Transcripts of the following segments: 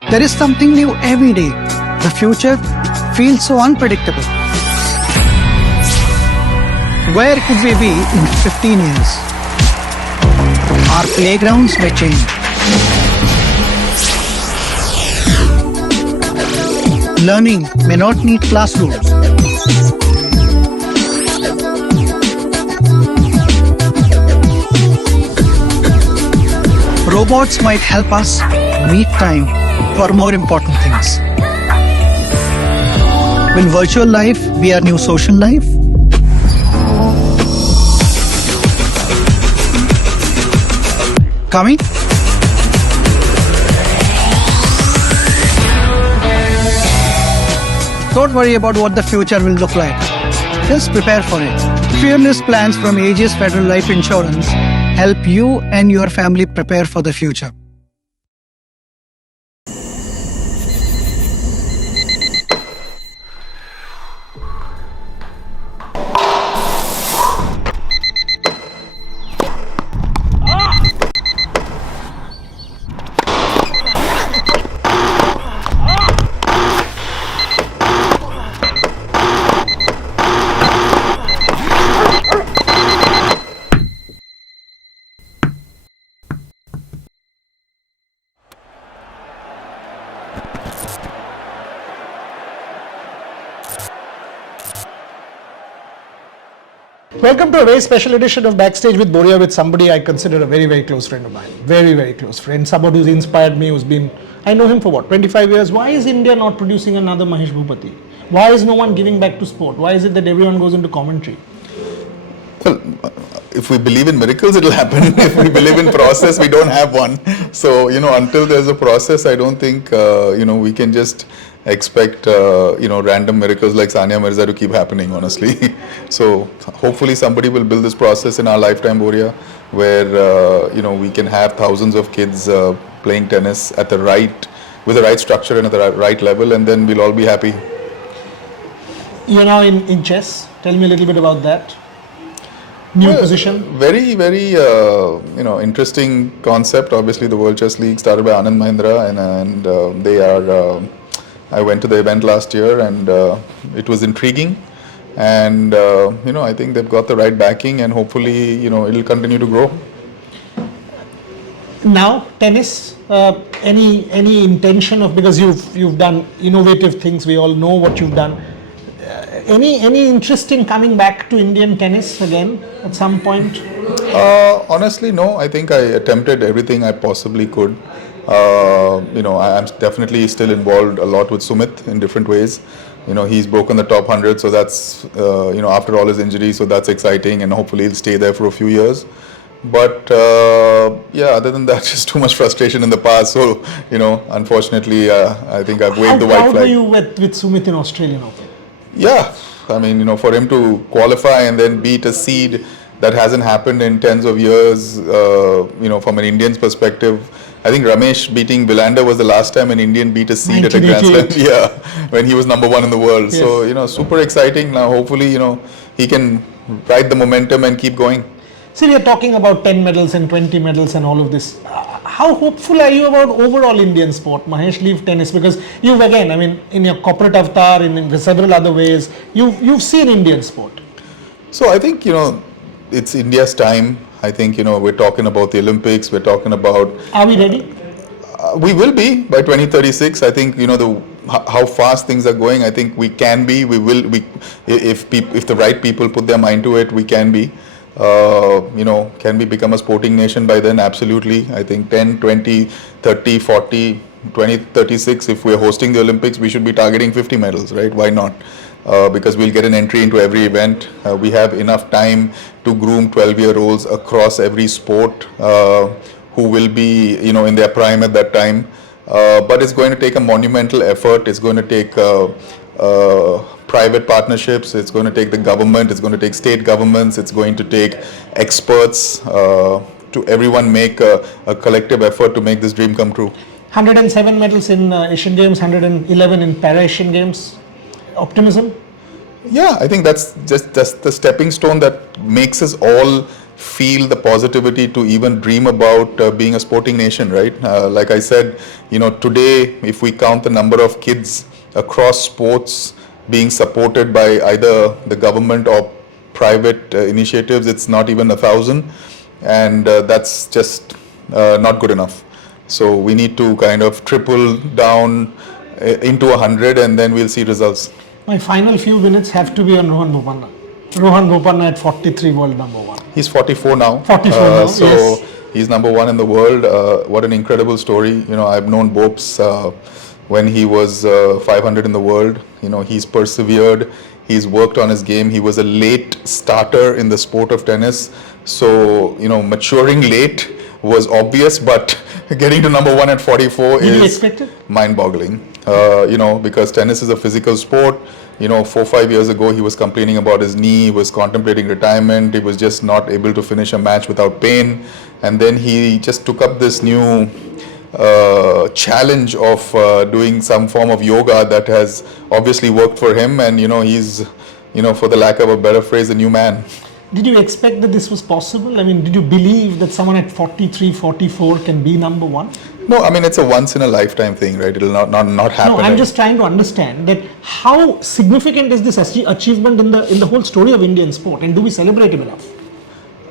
There is something new every day. The future feels so unpredictable. Where could we be in 15 years? Our playgrounds may change. Learning may not need classrooms. Robots might help us meet time for more important things. Will virtual life be our new social life? Coming? Don't worry about what the future will look like. Just prepare for it. Fearless plans from Aegis Federal Life Insurance help you and your family prepare for the future. Welcome to a very special edition of Backstage with Boria with somebody I consider a very, very close friend of mine. Very, very close friend. Somebody who's inspired me, I know him for what, 25 years. Why is India not producing another Mahesh Bhupathi? Why is no one giving back to sport? Why is it that everyone goes into commentary? Well, if we believe in miracles, it'll happen. If we believe in process, we don't have one. So, until there's a process, I don't think, we can just expect, random miracles like Sania Mirza to keep happening, honestly. So, hopefully somebody will build this process in our lifetime, Boria, where, we can have thousands of kids playing tennis with the right structure and at the right level, and then we'll all be happy. You're now in chess. Tell me a little bit about that. New position. Very, very, interesting concept. Obviously, the World Chess League started by Anand Mahindra, and they are. I went to the event last year, and it was intriguing. And I think they've got the right backing, and hopefully, it'll continue to grow. Now, tennis. Any intention of, because you've done innovative things. We all know what you've done. Any interest in coming back to Indian tennis again at some point? Honestly, no. I think I attempted everything I possibly could. I'm definitely still involved a lot with Sumit in different ways. He's broken the top 100, so that's, after all his injuries, so that's exciting, and hopefully he'll stay there for a few years. But, other than that, just too much frustration in the past. So, unfortunately, I think I've waved the white flag. How proud were you with Sumit in Australian Open? Yeah, I mean, for him to qualify and then beat a seed that hasn't happened in tens of years, from an Indian's perspective. I think Ramesh beating Vilander was the last time an Indian beat a seed at a Grand Slam. Yeah, when he was number one in the world. Yes. So, super exciting. Now, hopefully, he can ride the momentum and keep going. So, we are talking about 10 medals and 20 medals and all of this. How hopeful are you about overall Indian sport? Mahesh, leave tennis, because you've again, in your corporate avatar, in several other ways, you've seen Indian sport. So, I think, it's India's time. I think, we're talking about the Olympics, we're talking about... Are we ready? We will be by 2036. I think, how fast things are going, I think we can be, if the right people put their mind to it, we can be. Can we become a sporting nation by then? Absolutely. I think 10, 20, 30, 40, 2036, if we're hosting the Olympics, we should be targeting 50 medals, right? Why not? Because we'll get an entry into every event. We have enough time to groom 12-year-olds across every sport who will be, in their prime at that time. But it's going to take a monumental effort. It's going to take private partnerships. It's going to take the government. It's going to take state governments. It's going to take experts to everyone make a collective effort to make this dream come true. 107 medals in Asian Games, 111 in Para-Asian Games. Optimism? Yeah, I think that's just the stepping stone that makes us all feel the positivity to even dream about being a sporting nation, right? Like I said, today, if we count the number of kids across sports being supported by either the government or private initiatives, it's not even 1,000, and that's just not good enough. So we need to kind of triple down into 100, and then we'll see results. My final few minutes have to be on Rohan Bopanna. Rohan Bopanna at 43, world number one. He's 44 now. 44 now, so yes. He's number one in the world. What an incredible story. I've known Bopes when he was 500 in the world. He's persevered. He's worked on his game. He was a late starter in the sport of tennis. So, maturing late was obvious, but getting to number one at 44 Did you is expect it? mind-boggling. Because tennis is a physical sport. 4-5 years ago, he was complaining about his knee, he was contemplating retirement, he was just not able to finish a match without pain. And then he just took up this new challenge of doing some form of yoga that has obviously worked for him. And, he's, for the lack of a better phrase, a new man. Did you expect that this was possible? I mean, did you believe that someone at 43, 44 can be number one? No, I mean, it's a once in a lifetime thing, right? It'll not happen. No, I'm just trying to understand that how significant is this achievement in the whole story of Indian sport, and do we celebrate him enough?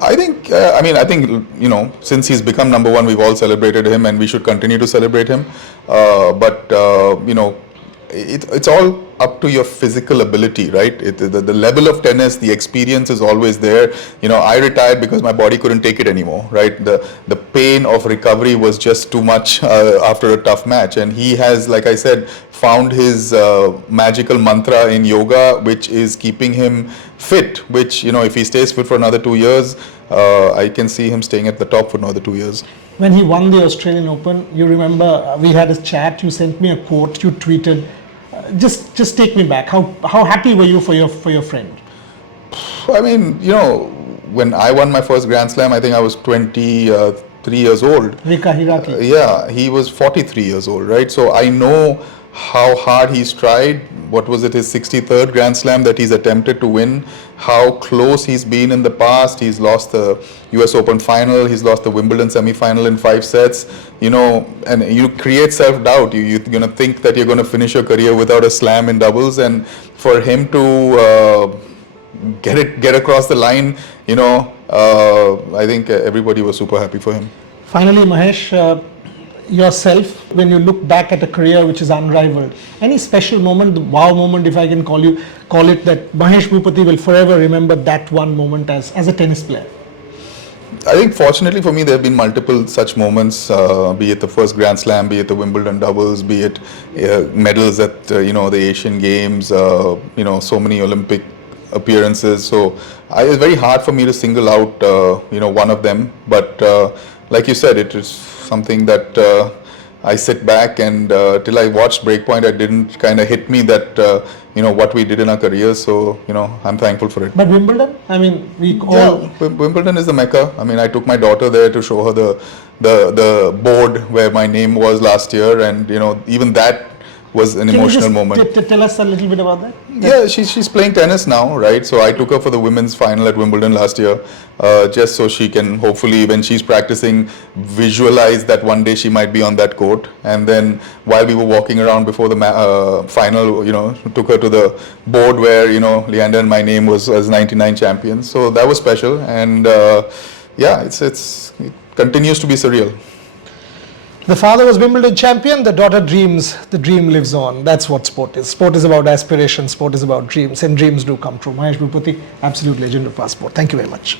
I think, since he's become number one, we've all celebrated him, and we should continue to celebrate him. It's all up to your physical ability, right? The level of tennis, the experience is always there. I retired because my body couldn't take it anymore, right? The pain of recovery was just too much after a tough match. And he has, like I said, found his magical mantra in yoga, which is keeping him fit, which, if he stays fit for another 2 years, I can see him staying at the top for another 2 years. When he won the Australian Open, you remember we had a chat, you sent me a quote, you tweeted, just take me back. How happy were you for your friend? I mean, when I won my first Grand Slam, I think I was 23 years old. Rika Hiraki. Yeah, he was 43 years old, right? So I know how hard he's tried. What was it, his 63rd Grand Slam that he's attempted to win? How close he's been in the past. He's lost the US Open final, he's lost the Wimbledon semi-final in 5 sets, and you create self-doubt. You're going to think that you're going to finish your career without a slam in doubles, and for him to get across the line, I think everybody was super happy for him. Finally, Mahesh, yourself, when you look back at a career which is unrivaled, any special moment, the wow moment, if I can call it, that Mahesh Bhupathi will forever remember that one moment as a tennis player? I think fortunately for me, there have been multiple such moments, be it the first Grand Slam, be it the Wimbledon doubles, be it medals at the Asian Games, so many Olympic appearances. So it's very hard for me to single out one of them, but like you said, it is something that I sit back and till I watched Breakpoint, it didn't kind of hit me that what we did in our careers. So I'm thankful for it. But Wimbledon, I mean, Wimbledon is the mecca. I mean, I took my daughter there to show her the board where my name was last year, and even that was an emotional moment. Tell us a little bit about that. Yeah, she's playing tennis now, right? So I took her for the women's final at Wimbledon last year, just so she can hopefully, when she's practicing, visualize that one day she might be on that court. And then while we were walking around before the final, took her to the board where Leander and my name was as 99 champions. So that was special, and it continues to be surreal. The father was Wimbledon champion, the daughter dreams, the dream lives on. That's what sport is. Sport is about aspiration, sport is about dreams, and dreams do come true. Mahesh Bhupathi, absolute legend of our sport. Thank you very much.